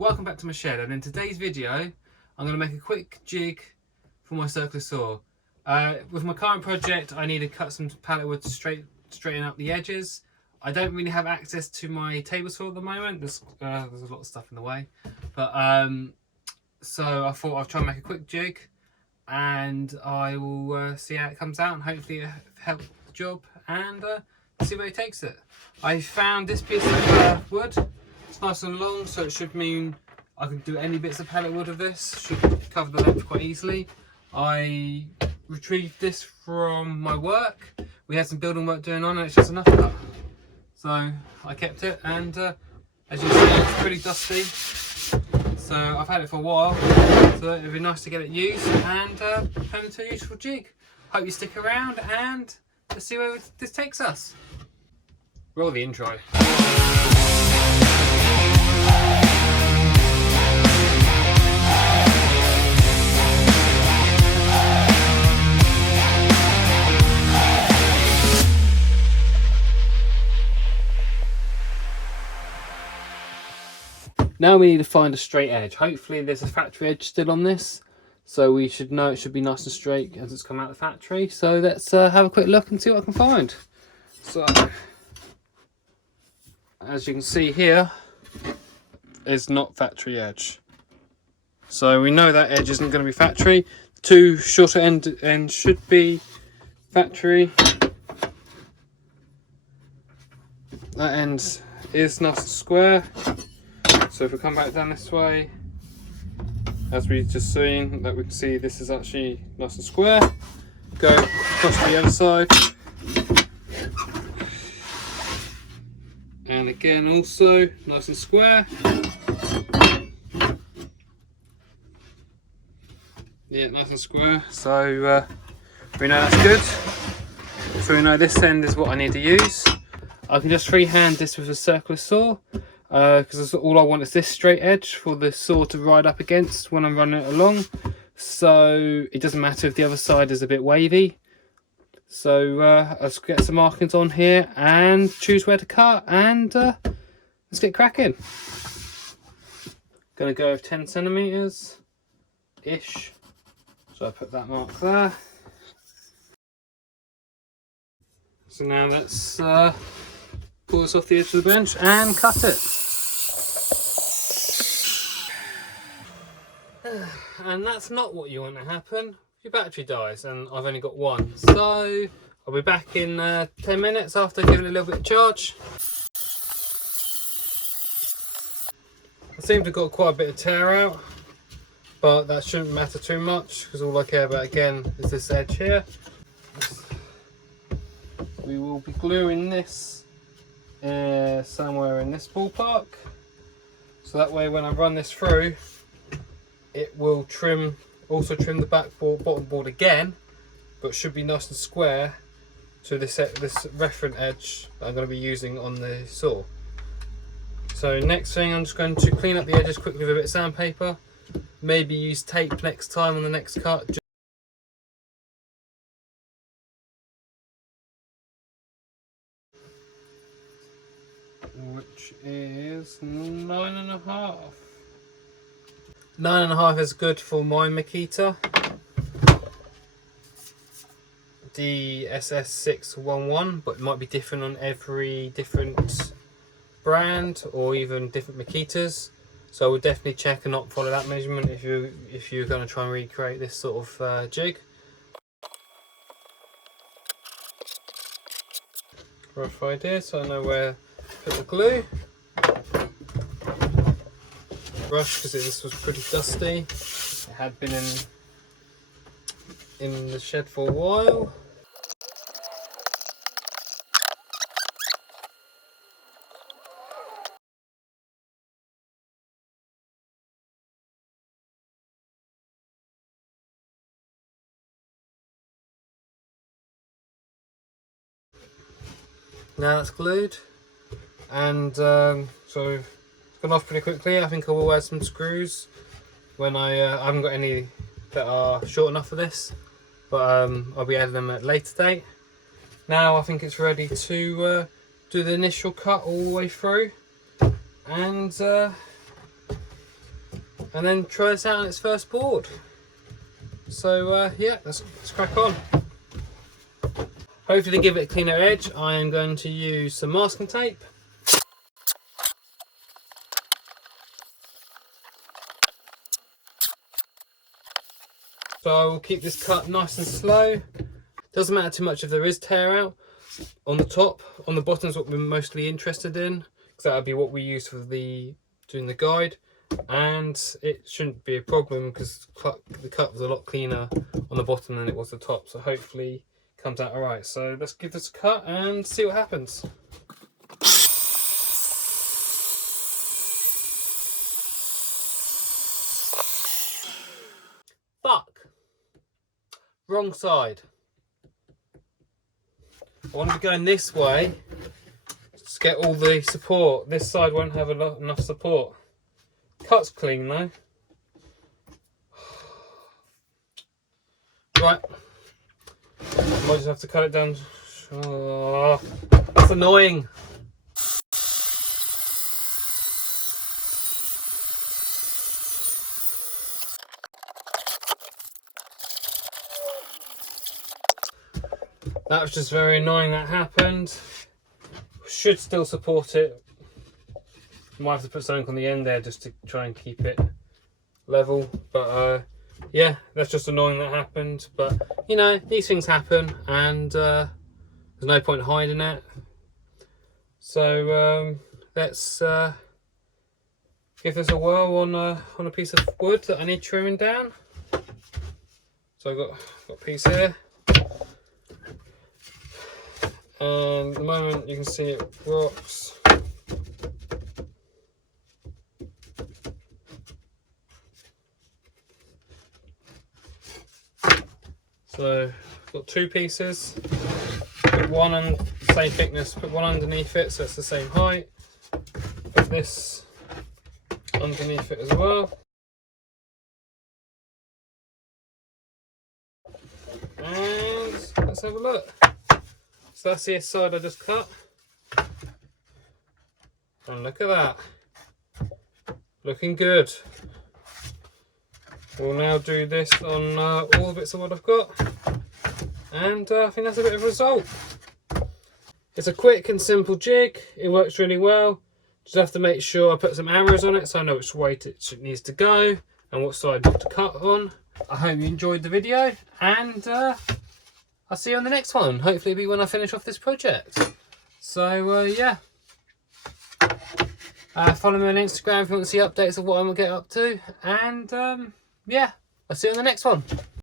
Welcome back to my shed, and in today's video I'm going to make a quick jig for my circular saw. With my current project I need to cut some pallet wood to straighten up the edges. I don't really have access to my table saw at the moment, there's a lot of stuff in the way, but so I thought I'd try and make a quick jig and I will see how it comes out and hopefully help the job and see where it takes it. I found this piece of wood. It's nice and long, so it should mean I can do any bits of pallet wood of this. Should cover the length quite easily. I retrieved this from my work. We had some building work going on and it's just enough cut. So I kept it, and as you can see it's pretty dusty. So I've had it for a while, so it'd be nice to get it used and turn into a useful jig. Hope you stick around and let's see where this takes us. Roll the intro. Now we need to find a straight edge. Hopefully there's a factory edge still on this, so we should know it should be nice and straight as it's come out of the factory. So let's have a quick look and see what I can find. So as you can see here, is not factory edge. So we know that edge isn't going to be factory. The two shorter ends should be factory. That end is nice and square. So if we come back down this way, as we've just seen, that we can see this is actually nice and square. Go across to the other side. And again also nice and square. Yeah, nice and square. So we know that's good. So we know this end is what I need to use. I can just freehand this with a circular saw, because all I want is this straight edge for the saw to ride up against when I'm running it along. So it doesn't matter if the other side is a bit wavy. So let's get some markings on here and choose where to cut, and let's get cracking. Gonna go with 10 centimeters ish. So I put that mark there. So now let's pull this off the edge of the bench and cut it. And that's not what you want to happen. Your battery dies and I've only got one. So I'll be back in 10 minutes after giving it a little bit of charge. I seem to have got quite a bit of tear out, but that shouldn't matter too much because all I care about again is this edge here. We will be gluing this somewhere in this ballpark, so that way when I run this through it will also trim the bottom board again, but should be nice and square to this reference edge that I'm going to be using on the saw. So next thing, I'm just going to clean up the edges quickly with a bit of sandpaper, maybe use tape next time on the next cut. Which is 9.5. 9.5 is good for my Makita. The SS611, but it might be different on every different brand or even different Makitas. So I would definitely check and not follow that measurement if you're going to try and recreate this sort of jig. Rough idea, so I know where to put the glue. Brush, because this was pretty dusty. It had been in the shed for a while. Now it's glued, and so it's gone off pretty quickly. I think I will add some screws when I haven't got any that are short enough for this, but I'll be adding them at a later date. Now I think it's ready to do the initial cut all the way through, and and then try this out on its first board. So yeah, let's crack on. Hopefully to give it a cleaner edge, I am going to use some masking tape. So I will keep this cut nice and slow. Doesn't matter too much if there is tear out on the top. On the bottom is what we're mostly interested in, because that would be what we use for doing the guide. And it shouldn't be a problem because the cut was a lot cleaner on the bottom than it was the top. So hopefully it comes out alright. So let's give this a cut and see what happens. Fuck! Wrong side. I want to be going this way to get all the support. This side won't have enough support. Cut's clean though. Right. Might just have to cut it down. Oh, that's annoying. That was just very annoying that happened. Should still support it. Might have to put something on the end there just to try and keep it level. But yeah, that's just annoying that happened. But you know, these things happen, and there's no point hiding it. So let's give this a whirl on a piece of wood that I need trimming down. So I've got a piece here. And at the moment you can see it rocks. So I've got two pieces, put one on the same thickness, put one underneath it so it's the same height, put this underneath it as well. And let's have a look. So that's the side I just cut. And look at that. Looking good. We'll now do this on all the bits of what I've got. And I think that's a bit of a result. It's a quick and simple jig. It works really well. Just have to make sure I put some arrows on it so I know which way it needs to go and what side not to cut on. I hope you enjoyed the video, and I'll see you on the next one. Hopefully it'll be when I finish off this project. So yeah. Follow me on Instagram if you want to see updates of what I'm going to get up to. And yeah, I'll see you on the next one.